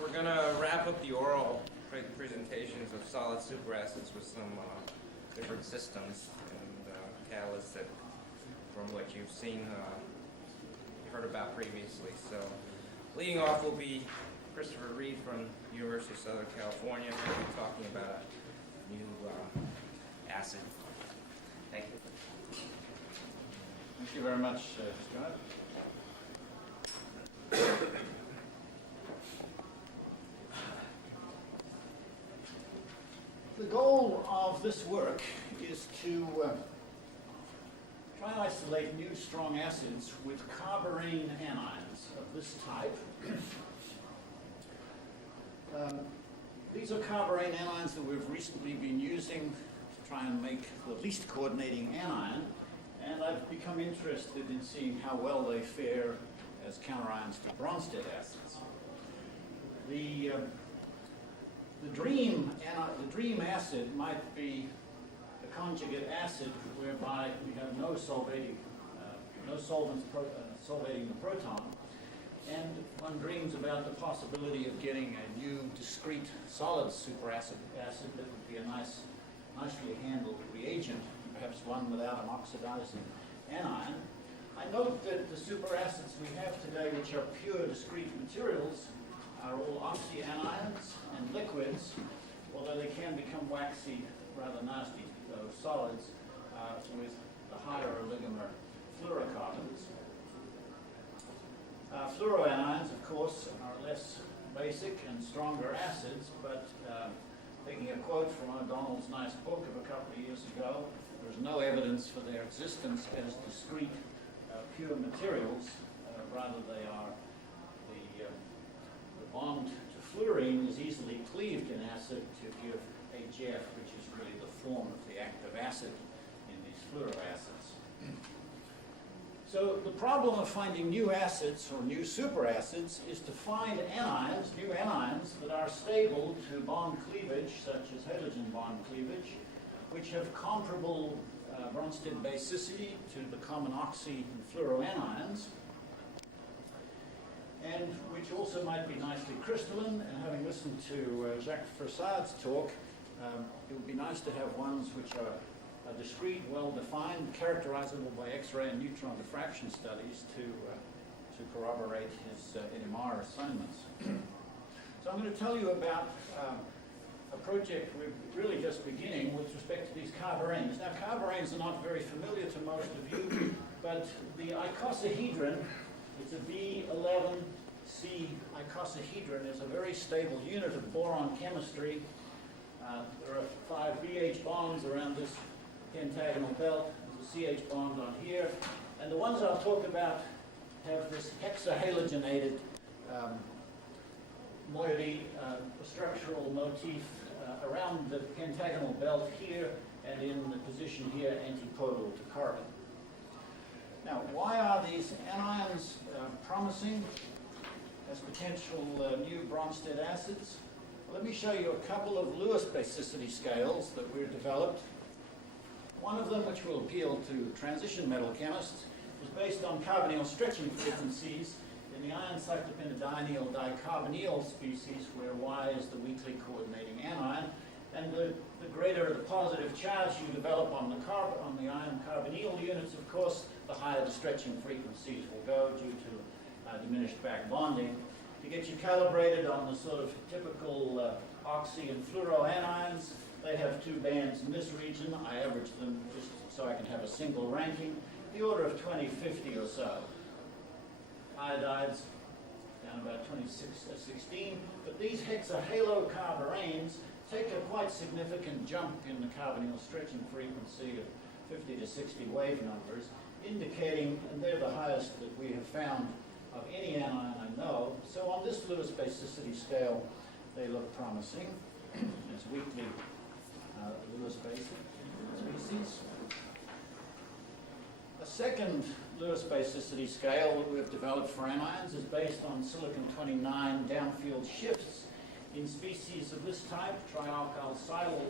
We're going to wrap up the oral presentations of solid superacids with some different systems and catalysts that, from what you've seen, heard about previously. So, leading off will be Christopher Reed from University of Southern California. We'll be talking about a new acid. Thank you. Thank you very much, Scott. The goal of this work is to try and isolate new strong acids with carborane anions of this type. These are carborane anions that we've recently been using to try and make the least coordinating anion, and I've become interested in seeing how well they fare as counterions to Bronsted acids. The dream acid might be a conjugate acid whereby we have no solvating, no solvents solvating the proton, and one dreams about the possibility of getting a new discrete solid superacid acid that would be a nicely handled reagent, perhaps one without an oxidizing anion. I note that the superacids we have today, which are pure discrete materials, are all oxyanions and liquids, although they can become waxy, rather nasty solids with the higher oligomer fluorocarbons. Fluoroanions, of course, are less basic and stronger acids, but taking a quote from O'Donnell's nice book of a couple of years ago, there's no evidence for their existence as discrete pure materials, rather they are the bond to fluorine is easily cleaved in acid to give AgF, which is really the form of the active acid in these fluoroacids. So the problem of finding new acids or new superacids is to find anions, new anions, that are stable to bond cleavage, such as halogen bond cleavage, which have comparable Bronsted basicity to the common oxy and fluoroanions, and which also might be nicely crystalline. And having listened to Jacques Fersad's talk, it would be nice to have ones which are discrete, well-defined, characterizable by X-ray and neutron diffraction studies to corroborate his NMR assignments. So I'm going to tell you about a project we're really just beginning with respect to these carboranes. Now, carboranes are not very familiar to most of you, but the icosahedron, it's a B11C icosahedron, is a very stable unit of boron chemistry. There are 5 BH bonds around this pentagonal belt. There's a CH bond on here. And the ones I'll talk about have this hexahalogenated moiety, structural motif around the pentagonal belt here and in the position here antipodal to carbon. Now, why are these anions promising as potential new Bronsted acids? Well, let me show you a couple of Lewis basicity scales that we've developed. One of them, which will appeal to transition metal chemists, is based on carbonyl stretching frequencies in the iron cyclopentadienyl dicarbonyl species, where Y is the weakly coordinating anion. And the greater the positive charge you develop on the iron carbonyl units, of course, the higher the stretching frequencies will go due to diminished back bonding. To get you calibrated on the sort of typical oxy and fluoroanions, they have 2 bands in this region. I average them just so I can have a single ranking, the order of 2050 or so. Iodides down about 16, but these hexahalocarboranes take a quite significant jump in the carbonyl stretching frequency of 50 to 60 wave numbers, indicating, and they're the highest that we have found of any anion I know. So on this Lewis basicity scale, they look promising as weakly Lewis basic species. A second Lewis basicity scale that we've developed for anions is based on silicon-29 downfield shifts in species of this type, trialkyl silyl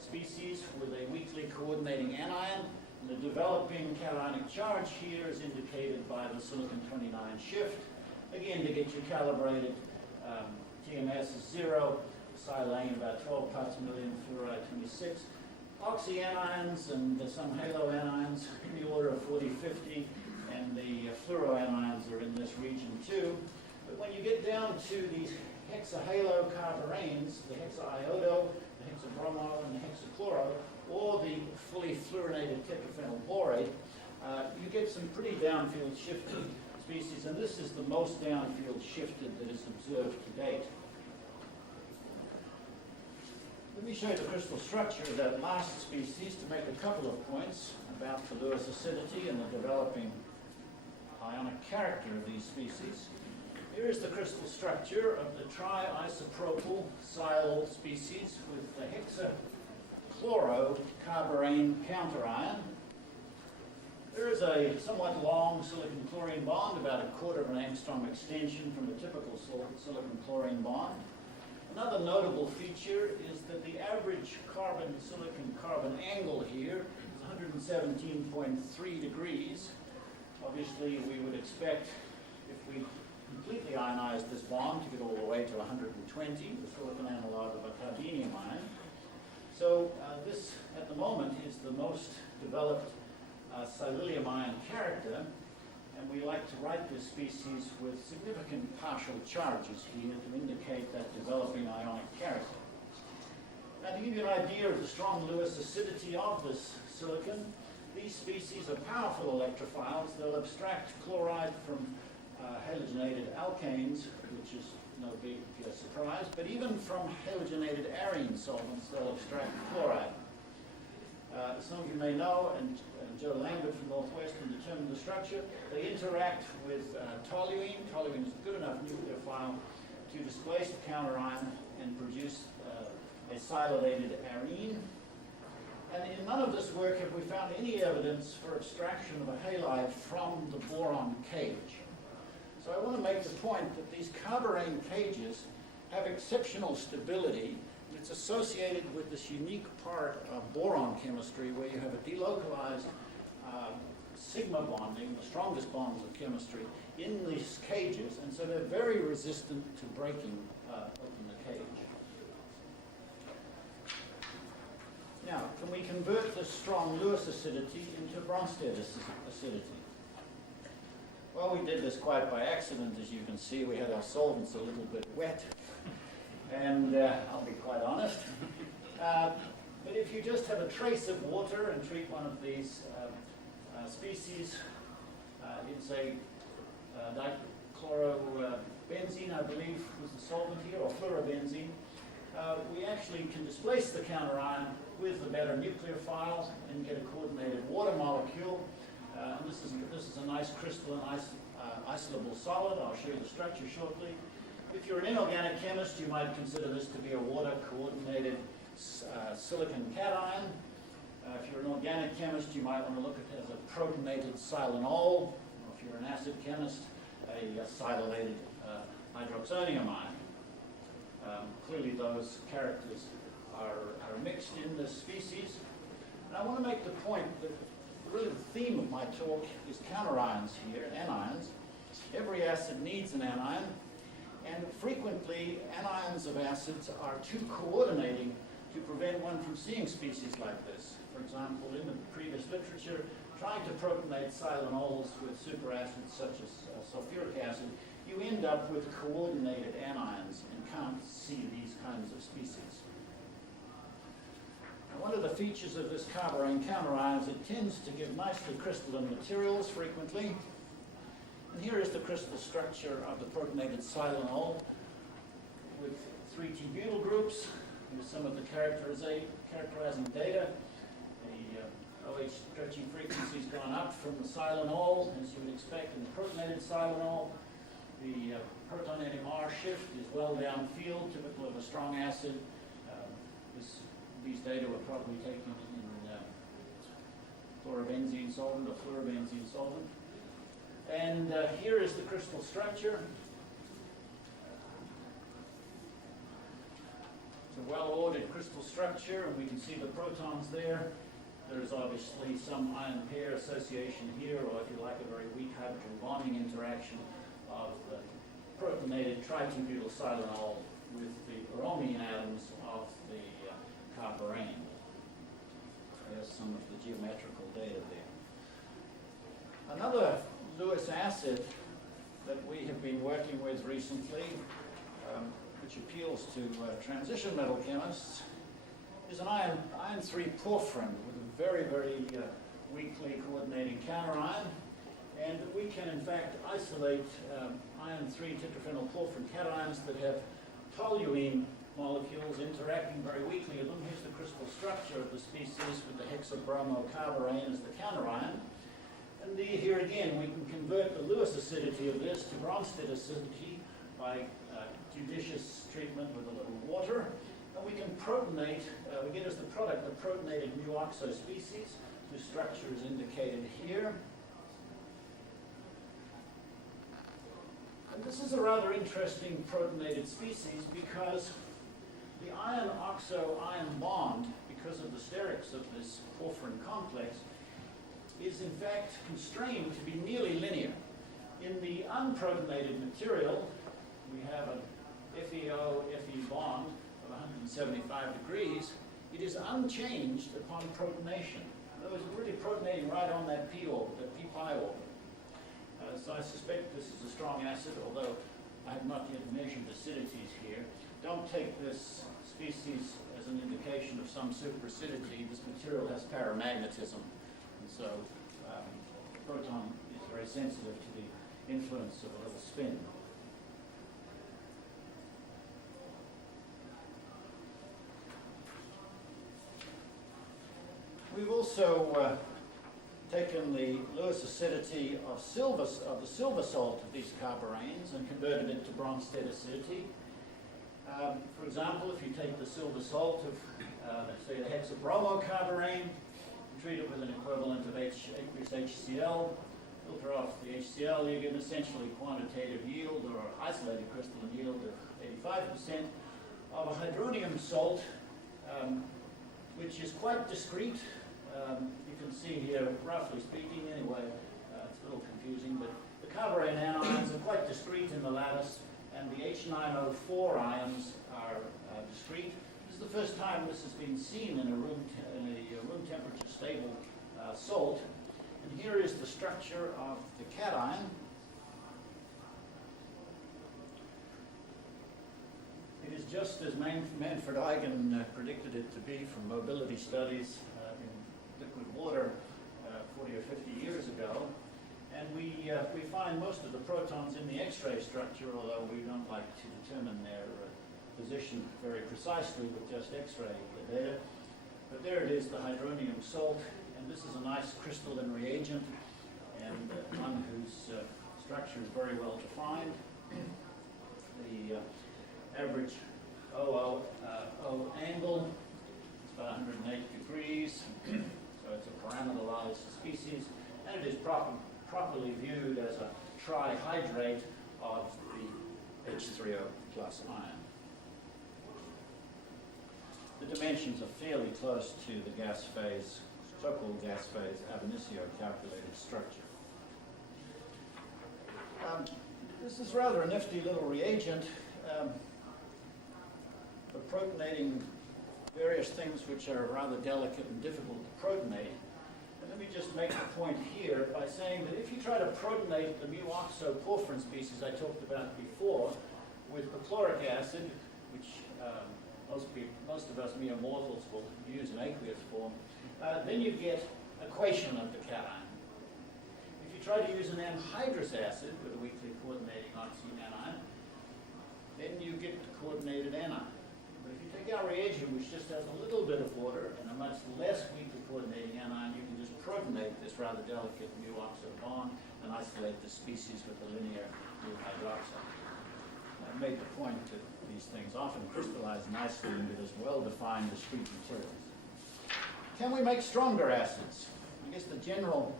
species with a weakly coordinating anion. And the developing cationic charge here is indicated by the silicon-29 shift. Again, to get you calibrated, TMS is 0, silane about 12 parts million, fluoride 26. Oxyanions and some haloanions in the order of 40, 50, and the fluoroanions are in this region too. But when you get down to these hexahalocarboranes, the hexaiodo, the hexabromo, and the hexachloro, or the fully fluorinated tetraphenyl borate, you get some pretty downfield shifted species, and this is the most downfield shifted that is observed to date. Let me show you the crystal structure of that last species to make a couple of points about the Lewis acidity and the developing ionic character of these species. Here is the crystal structure of the triisopropyl silyl species with the hexachlorocarborane counterion. There is a somewhat long silicon-chlorine bond, about a quarter of an angstrom extension from a typical silicon-chlorine bond. Another notable feature is that the average carbon-silicon-carbon angle here is 117.3 degrees. Obviously, we would expect, if we completely ionize this bond, to get all the way to 120, the silicon analog of a carbenium ion. So this, at the moment, is the most developed silylium ion character, and we like to write this species with significant partial charges here to indicate that developing ionic character. Now, to give you an idea of the strong Lewis acidity of this silicon, these species are powerful electrophiles. They'll abstract chloride from halogenated alkanes, which is no big surprise, but even from halogenated arene solvents, they'll abstract chloride. Some of you may know, and Joe Lambert from Northwestern determined the structure. They interact with toluene. Toluene is a good enough nucleophile to displace the counterion and produce a silylated arene. And in none of this work have we found any evidence for abstraction of a halide from the boron cage. So I want to make the point that these carborane cages have exceptional stability. It's associated with this unique part of boron chemistry where you have a delocalized sigma bonding, the strongest bonds of chemistry, in these cages, and so they're very resistant to breaking open the cage. Now, can we convert this strong Lewis acidity into Bronsted acidity? Well, we did this quite by accident, as you can see. We had our solvents a little bit wet, and I'll be quite honest. But if you just have a trace of water and treat one of these species in, say, dichlorobenzene, I believe was the solvent here, or fluorobenzene, we actually can displace the counterion with the better nucleophile and get a coordinated water molecule. And this is a nice crystalline isolable solid. I'll show you the structure shortly. If you're an inorganic chemist, you might consider this to be a water-coordinated silicon cation. If you're an organic chemist, you might want to look at it as a protonated silanol. Or if you're an acid chemist, a silylated hydroxonium ion. Clearly, those characters are mixed in this species. And I want to make the point that really the theme of my talk is counterions here, anions. Every acid needs an anion, and frequently anions of acids are too coordinating to prevent one from seeing species like this. For example, in the previous literature, trying to protonate silanols with superacids such as sulfuric acid, you end up with coordinated anions and can't see these kinds of species. Now, one of the features of this carborane counterion is it tends to give nicely crystalline materials frequently. And here is the crystal structure of the protonated silanol with 3 T-butyl groups. Here's some of the characterizing data. The OH stretching frequency's gone up from the silanol, as you would expect in the protonated silanol. The proton NMR shift is well downfield, typical of a strong acid. These data were probably taken in chlorobenzene solvent or fluorobenzene solvent. And here is the crystal structure. It's a well-ordered crystal structure, and we can see the protons there. There is obviously some ion pair association here, or if you like, a very weak hydrogen bonding interaction of the protonated tritubutylsilanol with the bromine atoms of the carborane. There's some of the geometrical data there. Another Lewis acid that we have been working with recently, which appeals to transition metal chemists, is an iron 3 porphyrin with a very, very weakly coordinating counterion. And we can, in fact, isolate iron 3 tetraphenyl porphyrin cations that have toluene molecules interacting very weakly with them. Here's the crystal structure of the species with the hexabromocarborane as the counterion. And here again, we can convert the Lewis acidity of this to Bronsted acidity by judicious treatment with a little water. And we can protonate, we get as the product the protonated mu oxo species, whose structure is indicated here. And this is a rather interesting protonated species because the iron-oxo-iron bond, because of the sterics of this porphyrin complex, is in fact constrained to be nearly linear. In the unprotonated material, we have a FeO-Fe bond of 175 degrees. It is unchanged upon protonation. In other words, it's really protonating right on that p orbit, that p-pi orbit. So I suspect this is a strong acid, although I have not yet measured acidities here. Don't take this species as an indication of some superacidity. This material has paramagnetism, and so the proton is very sensitive to the influence of a little spin. We've also taken the Lewis acidity of the silver salt of these carboranes and converted it to Bronsted acidity. For example, if you take the silver salt of, let's say, the hexabromocarborane, treat it with an equivalent of aqueous HCl, filter off the HCl, you get an essentially quantitative yield or isolated crystalline yield of 85% of a hydronium salt, which is quite discrete. You can see here, roughly speaking, anyway, it's a little confusing, but the carborane anions are quite discrete in the lattice, and the H9O4 ions are discrete. This is the first time this has been seen in a room temperature stable salt. And here is the structure of the cation. It is just as Manfred Eigen predicted it to be from mobility studies in liquid water 40 or 50 years ago. And we find most of the protons in the X-ray structure, although we don't like to determine their position very precisely with just X-ray data. But there it is, the hydronium salt, and this is a nice crystalline reagent, and one whose structure is very well defined. The average O angle is about 180 degrees, so it's a parameterized species, and it is properly viewed as a trihydrate of the H3O plus ion. The dimensions are fairly close to the gas phase, so-called gas phase ab initio calculated structure. This is rather a nifty little reagent for protonating various things which are rather delicate and difficult to protonate. And let me just make the point here by saying that if you try to protonate the mu-oxo porphyrin species I talked about before with perchloric acid, which most of us mere mortals will use in aqueous form, then you get equation of the cation. If you try to use an anhydrous acid with a weakly coordinating oxygen anion, then you get the coordinated anion. But if you take our reagent, which just has a little bit of water and a much less weakly coordinating anion, you can just protonate this rather delicate mu-oxo bond and isolate the species with the linear mu hydroxide. I made the point that these things often crystallize nicely into this well-defined discrete materials. Can we make stronger acids? I guess the general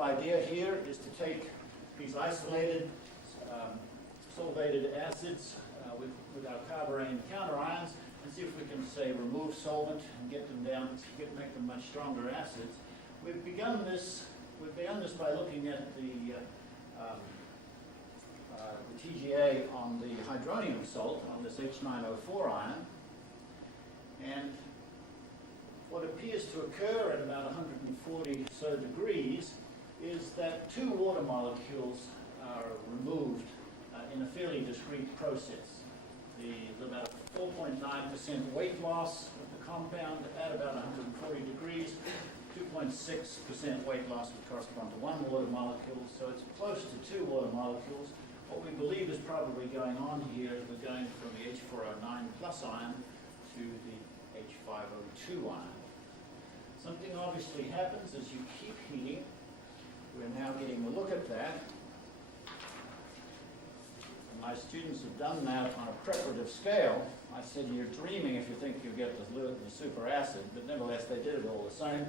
idea here is to take these isolated solvated acids with our carborane counterions and see if we can, say, remove solvent and get them down, make them much stronger acids. We've begun this by looking at the the TGA on the hydronium salt, on this H9O4 ion. And what appears to occur at about 140 so degrees is that two water molecules are removed in a fairly discrete process. There's about a 4.9% weight loss of the compound at about 140 degrees. 2.6% weight loss would correspond to one water molecule, so it's close to two water molecules. What we believe is probably going on here is we're going from the H409 plus ion to the H5O2 ion. Something obviously happens as you keep heating. We're now getting a look at that. My students have done that on a preparative scale. I said you're dreaming if you think you get the superacid, but nevertheless they did it all the same.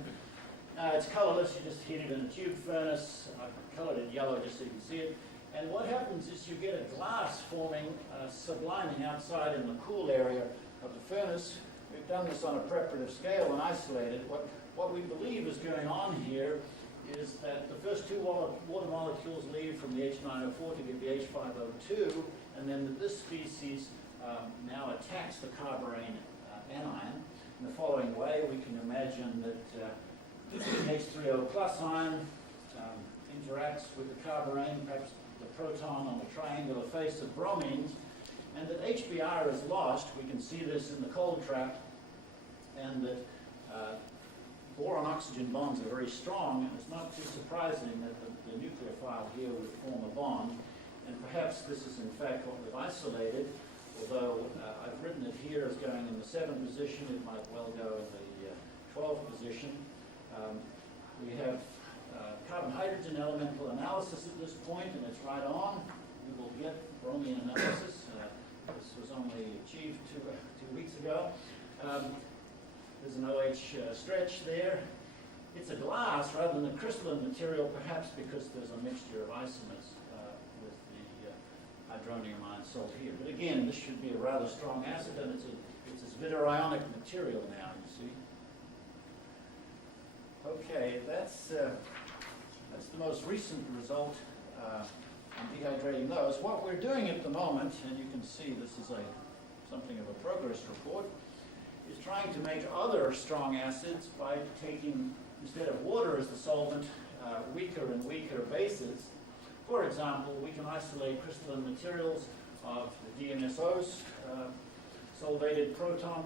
It's colorless, you just heat it in a tube furnace. I've colored it yellow just so you can see it. And what happens is you get a glass forming, sublining outside in the cool area of the furnace. We've done this on a preparative scale and isolated. What we believe is going on here is that the first two water molecules leave from the H9O4 to get the H5O2, and then this species now attacks the carborane anion in the following way. We can imagine that the H3O plus ion interacts with the carborane, perhaps the proton on the triangular face of bromines, and that HBr is lost. We can see this in the cold trap, and that boron-oxygen bonds are very strong, and it's not too surprising that the nucleophile here would form a bond, and perhaps this is in fact what we've isolated, although I've written it here as going in the 7 position. It might well go in the 12 position. We have carbon-hydrogen elemental analysis at this point, and it's right on. We will get bromine analysis. This was only achieved two weeks ago. There's an OH stretch there. It's a glass rather than a crystalline material, perhaps because there's a mixture of isomers with the hydronium ion salt here. But again, this should be a rather strong acid, and it's a zwitterionic material now, you see. Okay, that's the most recent result on dehydrating those. What we're doing at the moment, and you can see this is something of a progress report, is trying to make other strong acids by taking, instead of water as the solvent, weaker and weaker bases. For example, we can isolate crystalline materials of the DMSOs, solvated proton,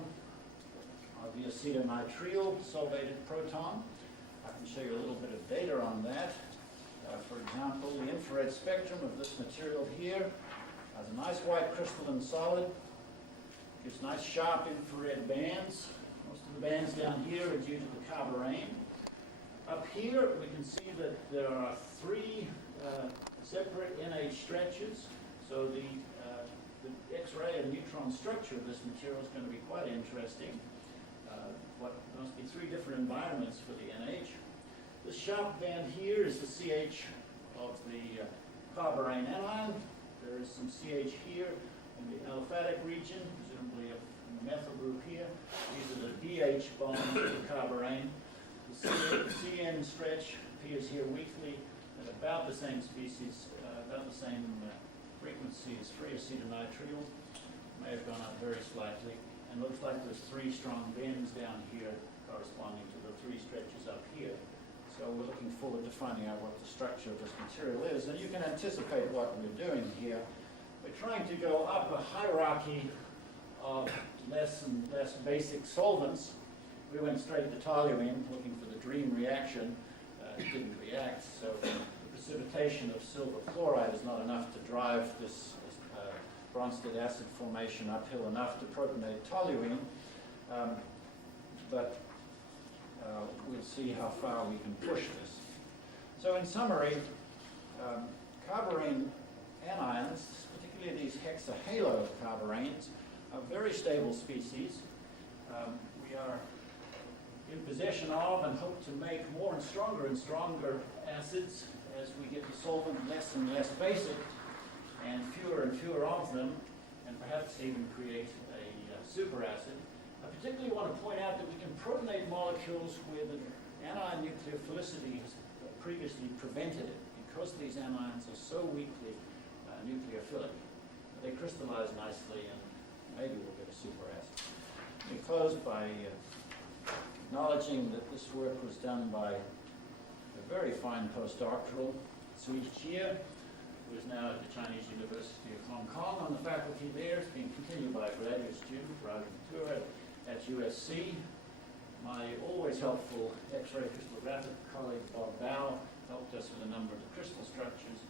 the acetonitrile solvated proton. I can show you a little bit of data on that. For example, the infrared spectrum of this material here has a nice white crystalline solid. Gives nice sharp infrared bands. Most of the bands down here are due to the carborane. Up here, we can see that there are 3 separate NH stretches. So the X-ray and neutron structure of this material is going to be quite interesting. What must be 3 different environments for the NH. This sharp band here is the CH of the carborane anion. There is some CH here in the aliphatic region, presumably in the methyl group here. These are the DH bonds of the carborane. The CN stretch appears here weakly at about the same species, about the same frequency as free acetonitrile. May have gone up very slightly. And looks like there's 3 strong bends down here corresponding to the 3 stretches up here. So we're looking forward to finding out what the structure of this material is. And you can anticipate what we're doing here. We're trying to go up a hierarchy of less and less basic solvents. We went straight to toluene, looking for the dream reaction. It didn't react, so the precipitation of silver chloride is not enough to drive this Bronsted acid formation uphill enough to protonate toluene. But we'll see how far we can push this. So in summary, carborane anions, particularly these hexahalo carboranes, are very stable species. We are in possession of and hope to make more and stronger acids as we get the solvent less and less basic and fewer of them, and perhaps even create a superacid. I particularly want to point out that we can protonate molecules where the anion nucleophilicity has previously prevented it. Because these anions are so weakly nuclear filling. They crystallize nicely, and maybe we'll get a superacid. We close by acknowledging that this work was done by a very fine postdoctoral, Sui Chia, who is now at the Chinese University of Hong Kong on the faculty there. It's being continued by a graduate student, Rajan Tura, at USC. My always helpful X-ray crystallographic colleague, Bob Bao, helped us with a number of the crystal structures.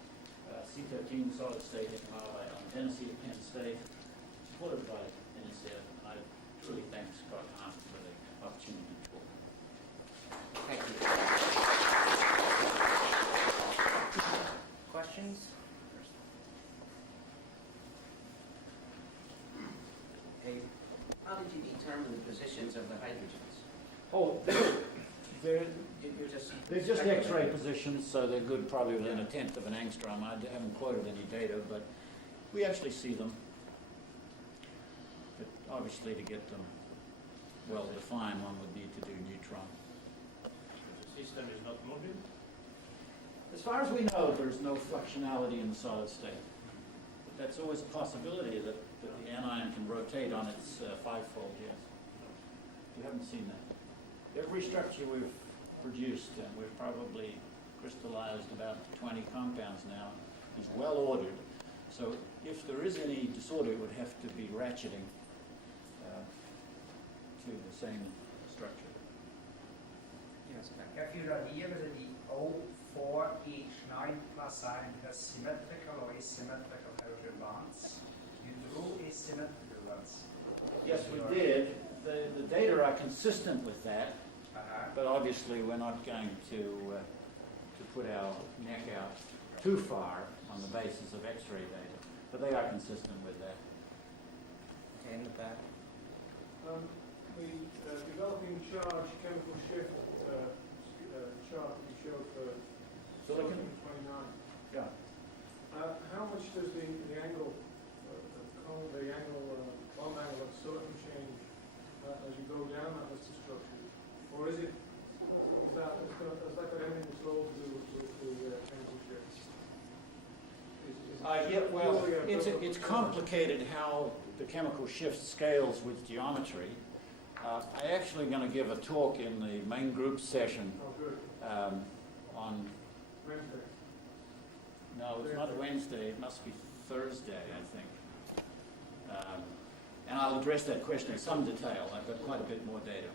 C13 solid state MRI on Tennessee at Penn State, supported by NSF. I truly thank Scott Hahn for the opportunity to talk. Thank you. Questions? Hey, how did you determine the positions of the hydrogens? Oh, they're You're just They're just X-ray positions, so they're good probably within a tenth of an angstrom. I haven't quoted any data, but we actually see them. But obviously, to get them well defined, one would need to do neutron. The system is not moving? As far as we know, there's no fluctuality in the solid state. But that's always a possibility that the anion can rotate on its fivefold, yes. We haven't seen that. Every structure we've produced, and we've probably crystallized about 20 compounds now, is well ordered. So if there is any disorder, it would have to be ratcheting to the same structure. Yes, ma'am. Reflekterer die O4H9 placide the symmetrical or asymmetrical hydrogen bonds. You drew asymmetrical ones. Yes, we did. The data are consistent with that, but obviously we're not going to put our neck out too far on the basis of X-ray data, but they are consistent with that. Okay, in the back. The developing charge chemical shift chart you showed for Silicon? 29. Yeah. How much does the angle, bond angle of silicon change as you go down that list of structures? Or is that got anything at all to do with the chemical shifts? It's complicated how the chemical shift scales with geometry. I'm actually going to give a talk in the main group session Oh, good. on, Wednesday. no, it's not Wednesday, it must be Thursday, I think. And I'll address that question in some detail. I've got quite a bit more data.